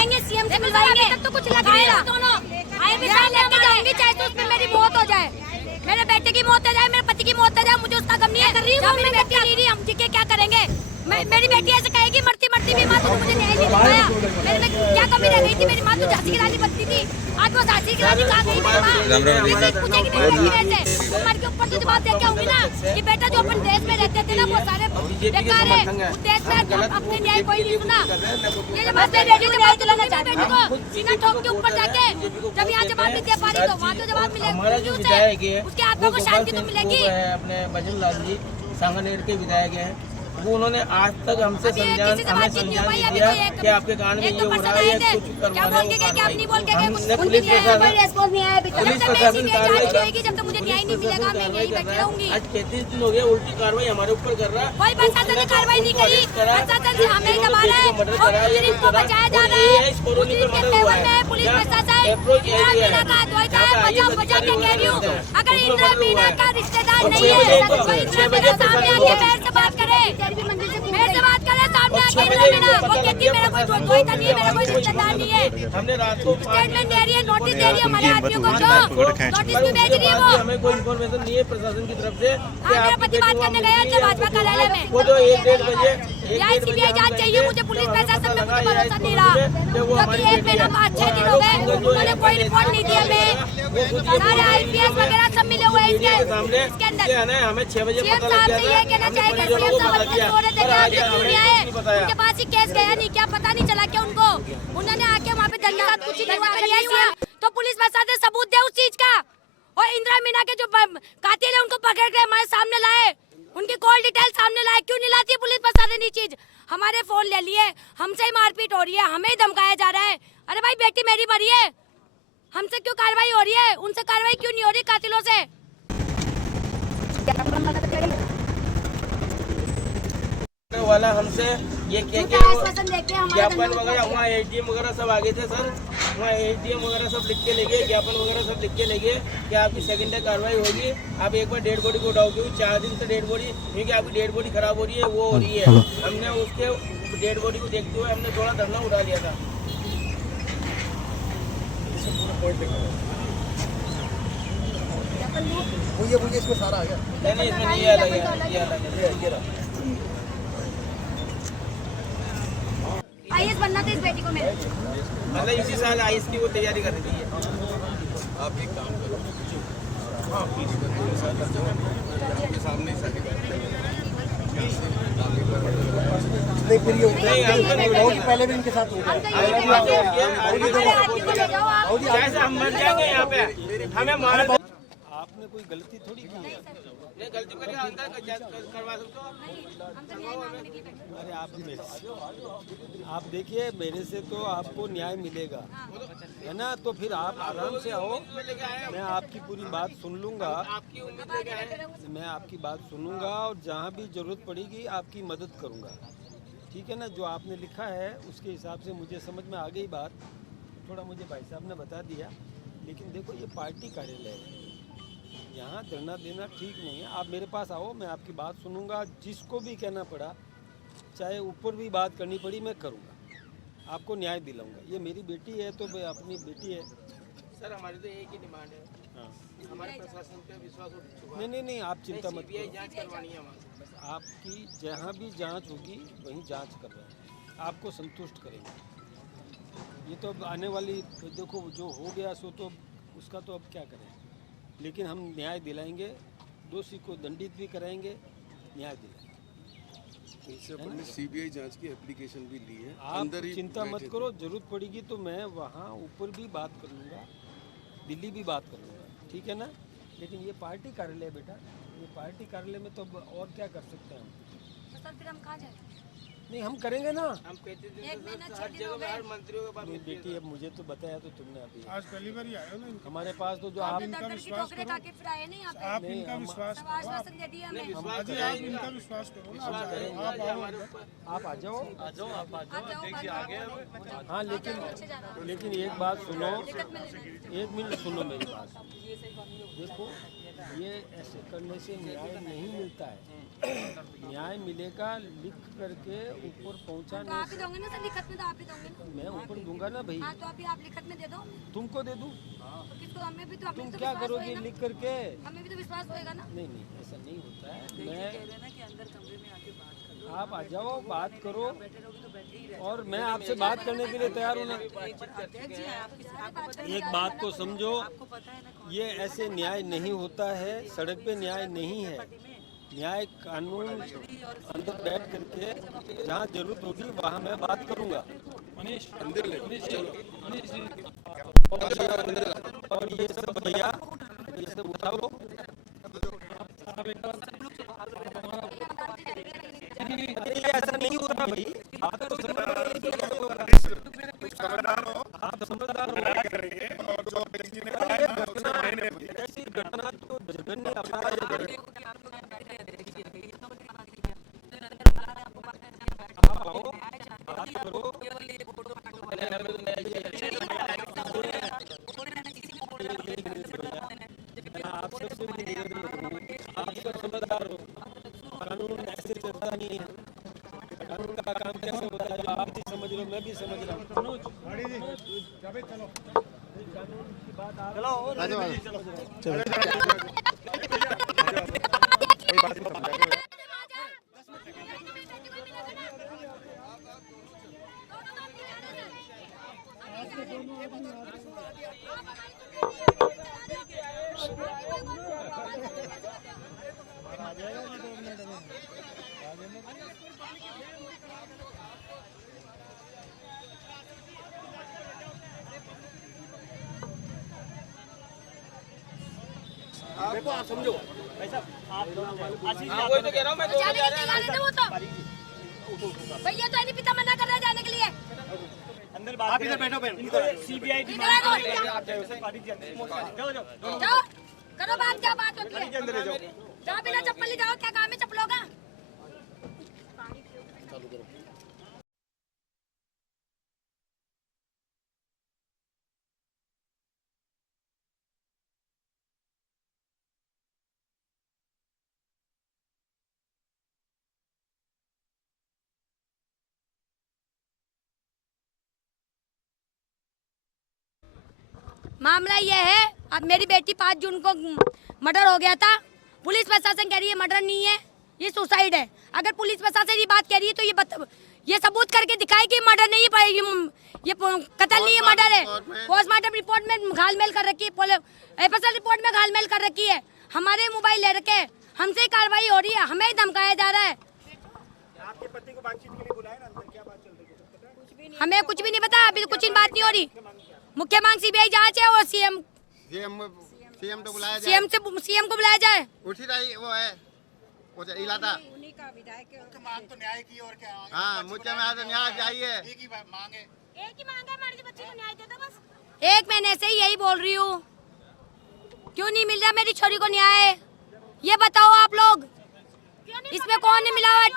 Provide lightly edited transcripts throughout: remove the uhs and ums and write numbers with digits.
मिलवाएंगे, CM से मिलवाएंगे। तो कुछ लगाएगा दोनों आए बिना लेके जाऊंगी, चाहे तो उसमें मेरी मौत हो जाए, मेरे बेटे की मौत हो जाए, मेरे पति की मौत हो जाए, मुझे उसका गम नहीं है। मेरी बेटी नहीं रही, हम जी के क्या करेंगे? मेरी बेटी ऐसे कहेगी मरती मरती भी, माँ तुझे मुझे न्याय नहीं दिलाया, मेरे में क्या कमी रह गई थी? मेरी माँ तो झांसी की रानी बनती थी, आज वो झांसी की रानी कहाँ गई? मेरी माँ पूछेगी मेरी बेटी कैसे? उम्र के ऊपर तो जवाब दे के आऊंगी ना कि बेटा जो अपन देश में रहते थे ना वो सारे बेकार है, उस देश में अपने न्याय कोई नहीं सुना। ये जब मैं रेडियो जवाब दिलाना चाहती बेटी को सीना ठोक के ऊपर जाके, जब यहाँ जवाब नहीं दे पा रही तो वहाँ तो जवाब मिलेगा, उसके आत्मा को शांति तो मिलेगी। अपने भजन लाल जी सांगानेर के विधायक हैं, वो उन्होंने आज तक हमसे हमें संज्ञान दिया कि आपके कान में ये हो रहा है, कुछ करवाना है। पुलिस प्रशासन कार्रवाई जब तक मुझे न्याय नहीं मिलेगा मैं यहीं बैठी रहूंगी। आज 33 दिन हो गए, उल्टी कार्रवाई हमारे ऊपर कर रहा है। कोई प्रशासन ने कार्रवाई नहीं करी, प्रशासन हमें दबा रहा है और मुजरिम को बचाया जा रहा है। मुजरिम के फेवर में पुलिस प्रशासन इंदिरा मीना का द्वैता बचाव बचा के कह रही हूँ, अगर इंदिरा मीना का रिश्तेदार नहीं है तो इंदिरा मीना सामने आके मेरे से बात करे, मेरे से बात करे सामने आके। इंदिरा मीना वो कहती है मेरा कोई द्वैता नहीं है, मेरा कोई रिश्तेदार नहीं है। हमने रात को स्टेटमेंट दे रही है, नोटिस दे रही है हमारे आदमियों को, जो नोटिस भी भेज रही है वो। हमें कोई इन्फॉर्मेशन नहीं है प्रशासन की तरफ से। मेरा पति बात करने गया थे भाजपा कार्यालय में, वो जो 1-1:30 बजे सीबीआई जांच चाहिए मुझे, पुलिस प्रशासन में मुझे भरोसा नहीं रहा, क्योंकि 1 महीना 5-6 दिन हो गए, उन्होंने कोई रिपोर्ट नहीं दी हमें। सारे IPS वगैरह सब मिले हुए हैं इसके अंदर। हमें 6 बजे सीएम साहब से ये कहना चाहेंगे, सीएम साहब सो रहे थे, क्या क्यों नहीं आए? उनके पास ही केस गया नहीं, क्या पता नहीं चला क्या उनको? उन्होंने आके वहाँ पे धरना कुछ नहीं हुआ, तो पुलिस प्रशासन सबूत दे उस चीज का, और इंदिरा मीना के जो कातिल है उनको पकड़ के हमारे सामने लाए, उनकी कॉल डिटेल सामने लाए। क्यों नहीं लाती पुलिस प्रशासन ये चीज? हमारे फोन ले लिए, हमसे ही मारपीट हो रही है, हमें ही धमकाया जा रहा है। अरे भाई बेटी मेरी मरी है, हमसे क्यों कार्रवाई हो रही है? उनसे कार्रवाई क्यों नहीं हो रही कातिलों से? वाला हमसे ये कह के ज्ञापन वगैरह वहाँ ADM वगैरह सब आगे थे सर, वहाँ ADM वगैरह सब लिख के ले गए, ज्ञापन वगैरह सब लिख के ले गए कि आपकी सेकेंडरी कार्रवाई होगी, आप एक बार डेड बॉडी को उठाओ, क्योंकि 4 दिन से डेड बॉडी, क्योंकि आपकी डेड बॉडी खराब हो रही है, वो हो रही है। हमने उसके डेड बॉडी को देखते हुए हमने थोड़ा धरना उठा लिया था। मुझे इसमें सारा आ गया नहीं, इसमें नहीं आ लगा। IAS बनना था इस बेटी को मेरे, मतलब इसी साल IAS की वो तैयारी कर रही है। आप एक काम करो, हाँ सामने नहीं, फिर ये पहले भी इनके साथ हो गया, हम मर जाएंगे यहाँ पे, हमें मार। आपने कोई गलती थोड़ी की है। नहीं, गलती करके अंदर करवा सकते हो। अरे आप देखिए, मेरे से तो आपको न्याय मिलेगा, है ना? तो फिर आप आराम से आओ, मैं आपकी पूरी बात सुन लूँगा, मैं आपकी बात सुनूंगा और जहाँ भी ज़रूरत पड़ेगी आपकी मदद करूँगा, ठीक है ना? जो आपने लिखा है उसके हिसाब से मुझे समझ में आ गई बात, थोड़ा मुझे भाई साहब ने बता दिया, लेकिन देखो ये पार्टी कार्यालय है, यहाँ धरना देना ठीक नहीं है। आप मेरे पास आओ, मैं आपकी बात सुनूंगा, जिसको भी कहना पड़ा, चाहे ऊपर भी बात करनी पड़ी, मैं करूँगा, आपको न्याय दिलाऊंगा। ये मेरी बेटी है तो अपनी बेटी है। सर हमारी तो एक ही डिमांड है, हाँ, हमारे प्रशासन पे विश्वास उठ चुका है। नहीं, आप चिंता मत CBI करो, जांच करवानी है हमारी। आपकी जहाँ भी जांच होगी वहीं जांच कर रहे हैं, आपको संतुष्ट करेंगे। ये तो अब आने वाली, देखो जो हो गया सो तो उसका तो अब क्या करें, लेकिन हम न्याय दिलाएंगे, दोषी को दंडित भी कराएंगे, न्याय दिलाएंगे। अपन ने CBI जांच की एप्लीकेशन भी ली है, आप चिंता मत करो, जरूरत पड़ेगी तो मैं वहाँ ऊपर भी बात कर लूँगा, दिल्ली भी बात कर लूँगा, ठीक है ना? लेकिन ये पार्टी कार्यालय है बेटा, ये पार्टी कार्यालय में तो और क्या कर सकते हैं हम? तो सर फिर हम कहाँ जाएं? नहीं, हम करेंगे ना। हम 35 दिन 1 महीना 6 हर दिन हो जगह गए। हर मंत्रियों के पास नहीं बेटी, अब मुझे तो बताया तो तुमने अभी, आज पहली बार ही आए हो ना, हमारे पास तो जो आप दर की ठोकरें खा के फिर आए नहीं यहाँ पे, आप इनका विश्वास सब आश्वासन दे दिया हमें। अजी आप इनका विश्वास करो ना, आप आओ आप आ जाओ, आप जाओ, हाँ, लेकिन एक बात सुनो, 1 मिनट सुनो मेरी बात। देखो, ये ऐसे करने से न्याय नहीं मिलता है, न्याय मिलेगा लिख करके ऊपर तो पहुंचाने आप ही दोगे ना सर, लिखत में तो आप ही दोगे ना। मैं ऊपर दूंगा ना भाई। हाँ तो अभी आप लिखत में दे दो, तुमको दे दूं? तो किसको, हमें भी तो, हमें तुम भी तो क्या विश्वास करोगे होएगा। लिख करके? हमें भी तो विश्वास होएगा ना। नहीं नहीं, ऐसा नहीं होता है। मैं आप आ जाओ, बात करो, और मैं आपसे बात करने के लिए तैयार हूँ ना। एक बात को समझो, ये ऐसे न्याय नहीं होता है, सड़क पे न्याय नहीं है। न्याय कानून अंदर बैठ करके जहाँ जरूरत होगी वहाँ मैं बात करूँगा। और ये सब भैया, ये सब उठा लो। नहीं, ऐसा नहीं होता भाई, बात तो समझ आप समझदार हो। ऐसी घटना तो जघन्य अपराध है भाई। आप आओ, बात करो। मैं आप सबसे भी निवेदन करूँ, आप सब समझदार हो, कानून ऐसे चलता नहीं है। कानून का काम कैसे होता है जो आप भी समझ रहे हो, मैं भी समझ रहा हूँ। कानून की बात आप देखो आप समझो हाँ वही तो कह रहा हूँ मैं, दोनों जाने जा के रहे लिए हैं जाने दो वो तो। भैया तो नहीं पिता मना कर रहा है जाने के लिए। आप इधर बैठो बहन। इधर आ जाओ, जाओ करो बात, क्या बात होती है। जाओ बिना चप्पल ही जाओ, क्या काम है चप्पलों का। मामला ये है, अब मेरी बेटी 5 जून को मर्डर हो गया था। पुलिस प्रशासन कह रही है मर्डर नहीं है, ये सुसाइड है। अगर पुलिस प्रशासन ये बात कह रही है तो ये सबूत करके दिखाए कि मर्डर नहीं है, ये कत्ल नहीं है, मर्डर है। पोस्टमार्टम रिपोर्ट में घालमेल कर रखी है, एफएसएल रिपोर्ट में घालमेल कर रखी है। हमारे मोबाइल ले रखे, हमसे ही कार्रवाई हो रही है, हमें ही धमकाया जा रहा है। आपके पति को बातचीत के लिए बुलाया ना, अंदर क्या बात चल रही है? हमें कुछ भी नहीं पता, अभी तो कुछ बात नहीं हो रही। मुख्य मांग सीबीआई जांच है और सीएम तो बुलाया जाए, सीएम को बुलाया जाए। उठी रही वो है, वो इलाका उन्हीं का विधायक मांग तो न्याय की और क्या? हाँ, मुझे में तो न्याय चाहिए। एक ही मांग है, हमारे बच्चे को न्याय दे दो बस। 1 महीने से ही यही बोल रही हूँ, क्यों नहीं मिल रहा मेरी छोरी को न्याय, ये बताओ आप लोग। इसमें कौन है मिलावट?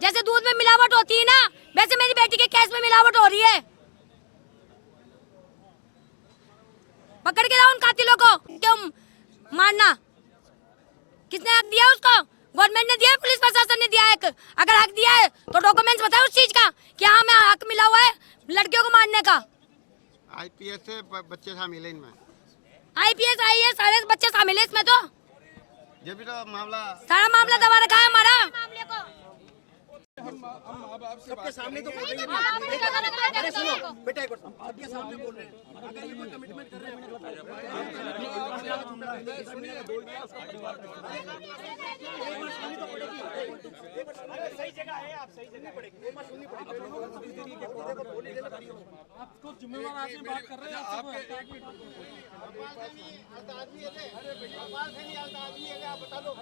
जैसे दूध में मिलावट होती है ना, वैसे मेरी बेटी के केस में मिलावट हो रही है। पकड़ के लाओ उन कातिलों को, क्यों मारना? किसने हक दिया उसको? गवर्नमेंट ने दिया, पुलिस प्रशासन ने दिया। एक अगर हक दिया है तो डॉक्यूमेंट्स बताओ उस चीज का कि हाँ हमें हक मिला हुआ है लड़कियों को मारने का। आईपीएस से बच्चे शामिल है इनमें, आईपीएस आईएएस सारे बच्चे शामिल है इसमें, तो ये भी तो मामला सारा मामला दबा रखा है हमारा। सबके सामने तो बोल रही है। अरे सुनो बेटा, एक बार सबके सामने बोल रहे हैं, अगर ये कोई कमिटमेंट कर रहे हैं सही जगह है, आप सही जगह पड़ेगी, एक बार सुननी पड़ेगी। आपको जिम्मेवार आदमी बात कर रहे हैं, आप बता दो।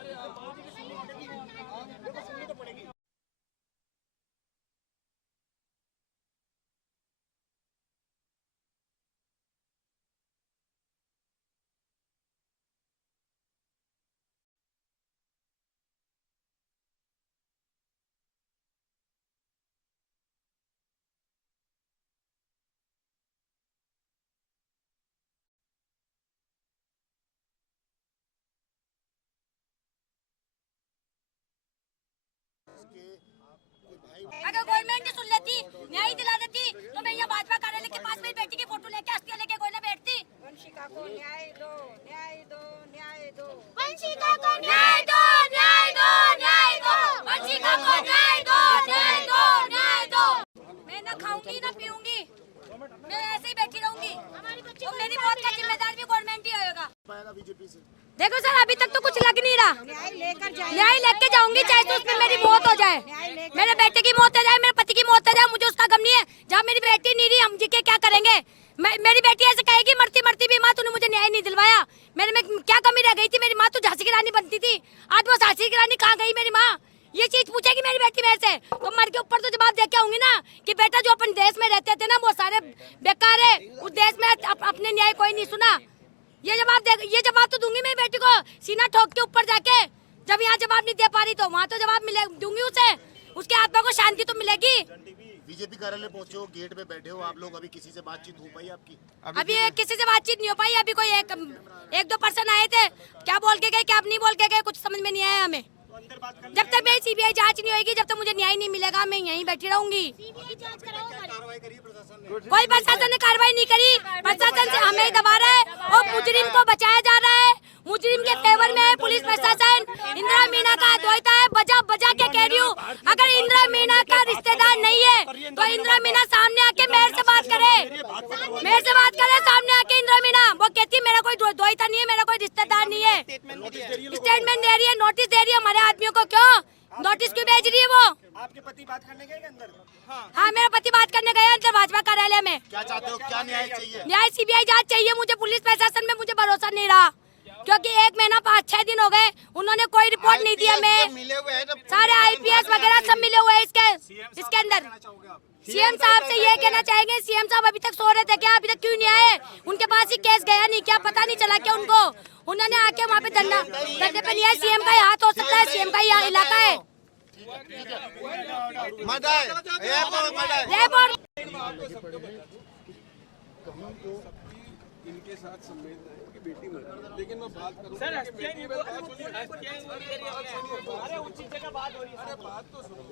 अगर गवर्नमेंट ही सुन लेती, न्याय दिला देती, तो मैं यहाँ भाजपा कार्यालय के पास मेरी बेटी की फोटो लेके अस्थियां लेके कोई ना बैठती। वंशिका को न्याय दो, न्याय दो, न्याय दो। वंशिका को न्याय दो, न्याय दो, न्याय दो। वंशिका को न्याय दो, न्याय दो, न्याय दो। मैं ना खाऊंगी ना पीऊंगी, मैं ऐसे ही बैठी रहूंगी। और मेरी मौत का जिम्मेदार भी गवर्नमेंट ही होगा। देखो सर, अभी तक तो कुछ लग नहीं रहा। न्याय लेके जाऊंगी, चाहे तो उसमें मेरी मौत हो जाए, मेरे बेटे की मौत हो जाए, मेरे पति की मौत हो जाए, मुझे उसका गम नहीं है। जहाँ मेरी बेटी नहीं रही, हम जी के क्या करेंगे? मेरी बेटी ऐसे कहेगी मरती मरती भी, माँ तूने मुझे न्याय नहीं दिलवाया। मेरे में क्या कमी रह गई थी? मेरी माँ तो झांसी की रानी बनती थी, आज वो झांसी की रानी कहाँ गई मेरी माँ? ये चीज पूछेगी मेरी बेटी मेरे से, तो मर के ऊपर तो जवाब दे के आऊंगी ना कि बेटा जो अपन देश में रहते थे ना वो सारे बेकार है, उस देश में अपने न्याय कोई नहीं सुना। ये जवाब तो दूंगी मेरी बेटी को, सीना ठोक के ऊपर जाके। जब यहाँ जवाब नहीं दे पा रही तो वहाँ तो जवाब मिले दूंगी उसे, उसके आत्मा को शांति तो मिलेगी। बीजेपी कार्यालय पहुंचे हो, गेट पे बैठे हो आप लोग, अभी किसी से बातचीत हो पाई आपकी? अभी किसी से बातचीत नहीं हो पाई। अभी कोई एक दो पर्सन आए थे, क्या बोल के गए क्या नहीं बोल के गए, कुछ समझ में नहीं आया हमें। जब तक मेरी सीबीआई जांच नहीं होगी, जब तक मुझे न्याय नहीं मिलेगा, मैं यहीं बैठी रहूंगी। कोई प्रशासन ने कार्रवाई नहीं करी, प्रशासन से हमें दबा रहा है और मुजरिम को बचाया जा रहा है। मुजरिम के फेवर में है पुलिस प्रशासन। इंदिरा मीना का द्वैता है, बजा बजा के कह रही हूँ, अगर इंदिरा मीना का रिश्तेदार नहीं है तो इंदिरा मीना सामने आके मेयर से बात करे, मेयर से बात करे सामने आके। इंदिरा मीना वो कहती है मेरा कोई द्वैता नहीं है, मेरा कोई रिश्तेदार नहीं है। स्टेटमेंट दे रही है, नोटिस दे रही है हमारे आदमियों को। क्यों नोटिस क्यों भेज रही है वो? आपके पति बात करने गए अंदर? हाँ, मेरा पति बात करने गया अंदर भाजपा कार्यालय में। क्या चाहते हो, क्या न्याय चाहिए? न्याय सीबीआई जांच चाहिए मुझे। पुलिस प्रशासन में मुझे भरोसा नहीं रहा, क्योंकि 1 महीना 5-6 दिन हो गए, उन्होंने कोई रिपोर्ट नहीं दिया। मैं सारे IPS वगैरह सब मिले हुए हैं इसके अंदर। सीएम साहब से ये कहना चाहेंगे, सीएम साहब अभी तक सो रहे थे क्या? अभी तक क्यों नहीं आए? उनके पास ही केस गया नहीं क्या? पता नहीं चला क्या उनको? उन्होंने आके वहाँ पे धरना पे नहीं है। सीएम का ही हाथ हो सकता है, सीएम का ही इलाका है। इनके साथ संवेदना है कि बेटी मर गई, लेकिन मैं बात करूँ सर, बात तो सुनो।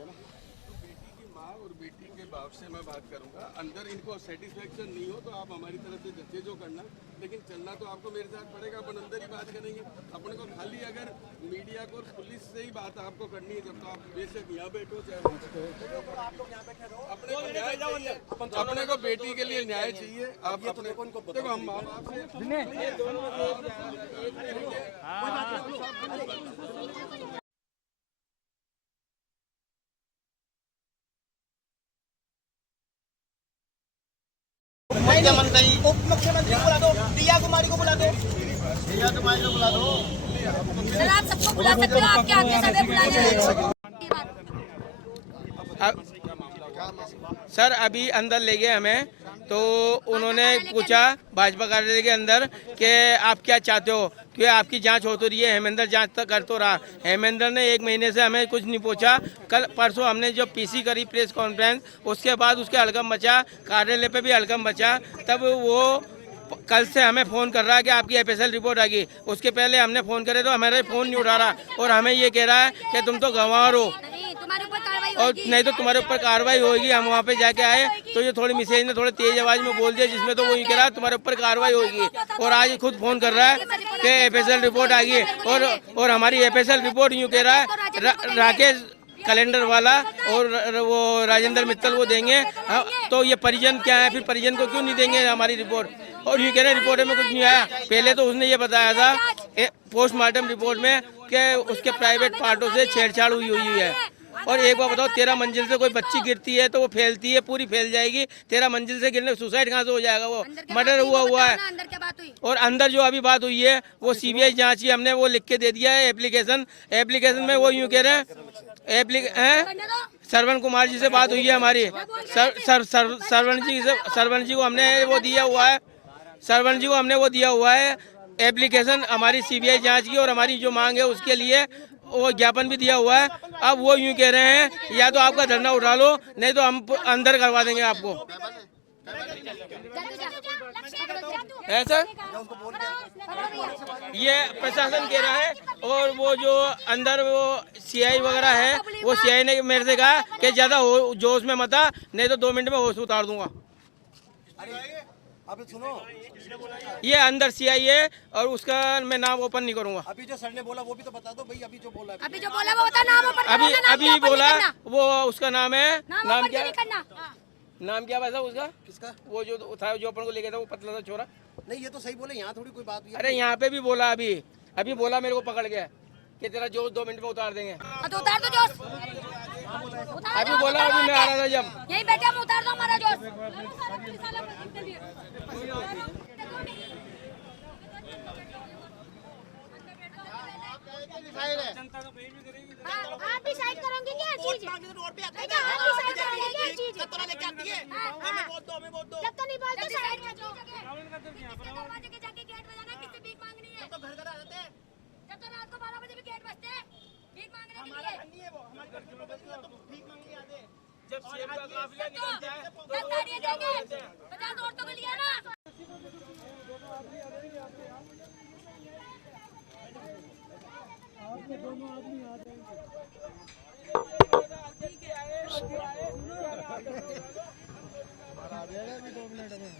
बेटी की माँ और बेटी के बाप से मैं बात करूंगा। अंदर इनको सेटिस्फेक्शन नहीं हो तो आप हमारी तरफ से जैसे जो करना, लेकिन चलना तो आपको मेरे साथ पड़ेगा। अपन अंदर ही बात करेंगे। अपने को खाली अगर मीडिया को पुलिस से ही बात आपको करनी है, जब तो आप बेशक यहाँ बैठो चाहे अपने को बेटी के लिए न्याय चाहिए। आप अपने देखो, हम माँ बाप से उप मुख्यमंत्री को बुला दो, दिया कुमारी को बुला दो। सर आप सबको बुला सकते हो, आपके आगे सभी बुलाने। सर अभी अंदर ले गए हमें, तो उन्होंने पूछा भाजपा कार्यालय के अंदर कि आप क्या चाहते हो, कि आपकी जांच हो तो रही है। हेमेंद्र जांच तक कर तो रहा। हेमेंद्र ने 1 महीने से हमें कुछ नहीं पूछा। कल परसों हमने जो पीसी करी प्रेस कॉन्फ्रेंस, उसके बाद उसके हड़कंप मचा, कार्यालय पे भी हड़कंप मचा। तब वो कल से हमें फ़ोन कर रहा है कि आपकी FSL रिपोर्ट आ गई। उसके पहले हमने फ़ोन करे तो हमारा फ़ोन नहीं उठा रहा, और हमें ये कह रहा है कि तुम तो गंवार हो और नहीं तो तुम्हारे ऊपर कार्रवाई होगी। हम वहाँ पे जाके आए तो ये थोड़ी मैसेज ने थोड़े तेज आवाज़ में बोल दिया, जिसमें तो वो ये कह रहा है तुम्हारे ऊपर कार्रवाई होगी। और आज खुद फ़ोन कर रहा है कि FSL रिपोर्ट आ गई, और हमारी FSL रिपोर्ट यूँ कह रहा है राकेश कैलेंडर वाला और वो राजेंद्र मित्तल वो देंगे। तो ये परिजन क्या है, फिर परिजन को क्यों नहीं देंगे हमारी रिपोर्ट? और ये कह रहे रिपोर्ट में कुछ नहीं आया। पहले तो उसने ये बताया था पोस्टमार्टम रिपोर्ट में कि उसके प्राइवेट पार्टों से छेड़छाड़ हुई है। और एक बार बताओ, 13 मंजिल से कोई बच्ची गिरती है तो वो फैलती है, पूरी फैल जाएगी। 13 मंजिल से गिरने सुसाइड कहाँ से हो जाएगा? वो मर्डर हुआ है। और अंदर जो अभी बात हुई है वो सीबीआई जांच की, हमने वो लिख के दे दिया है एप्लीकेशन में। वो यूँ कह रहे हैं श्रवण कुमार जी से बात हुई है हमारी। श्रवण जी को हमने वो दिया हुआ है एप्लीकेशन हमारी सीबीआई जांच की, और हमारी जो मांग है उसके लिए वो ज्ञापन भी दिया हुआ है। अब वो यूँ कह रहे हैं या तो आपका धरना उठा लो, नहीं तो हम अंदर करवा देंगे आपको। ऐसा ये प्रशासन कह रहा है। और वो जो अंदर वो सीआई वगैरह है, वो सीआई ने मेरे से कहा कि ज्यादा जोश में मत आ, नहीं तो 2 मिनट में होश उतार दूंगा। अभी सुनो, ये अंदर सीआई है और उसका मैं नाम ओपन नहीं करूंगा। अभी जो सर ने बोला वो भी तो बता दो भाई। अभी जो बोला अभी जो बोला वो बता, नाम ऊपर करना, नाम अभी ऊपर नहीं बोला करना। वो उसका नाम है, नाम ऊपर क्या नहीं करना। नाम क्या वैसा उसका? किसका? वो जो था, जो अपन को लेके था, वो पतला सा छोरा। नहीं ये तो सही बोले, यहाँ थोड़ी कोई बात हुई है। अरे यहाँ पे भी बोला, अभी बोला मेरे को पकड़ के कि तेरा जोश 2 मिनट में उतार देंगे। तो उतार दो जोश। अभी बोला, अभी मैं आ रहा था जब। यही बैठे हम, उतार दो हमारा जोश। आप डिसाइड करेंगे क्या चीज? आप डिसाइड करेंगे क्या चीज? हमें वोट दो, हमें वोट दो। जब तक नहीं बोलते साइड में जाओ। दरवाजे के जाके गेट बजाना, किससे भीख मांगनी है? तो घर घर आते हैं। जब तक रात को 12 बजे भी गेट बजते हैं भीख मांगने के लिए। नहीं है वो हमारे घर के बजे तो भीख मांगने आते हैं। जब सेब का काफिला निकलता है तो 10 गाड़ियां देंगे, 50 औरतों को लिया ना। आ जाएगा अभी 2 मिनट में।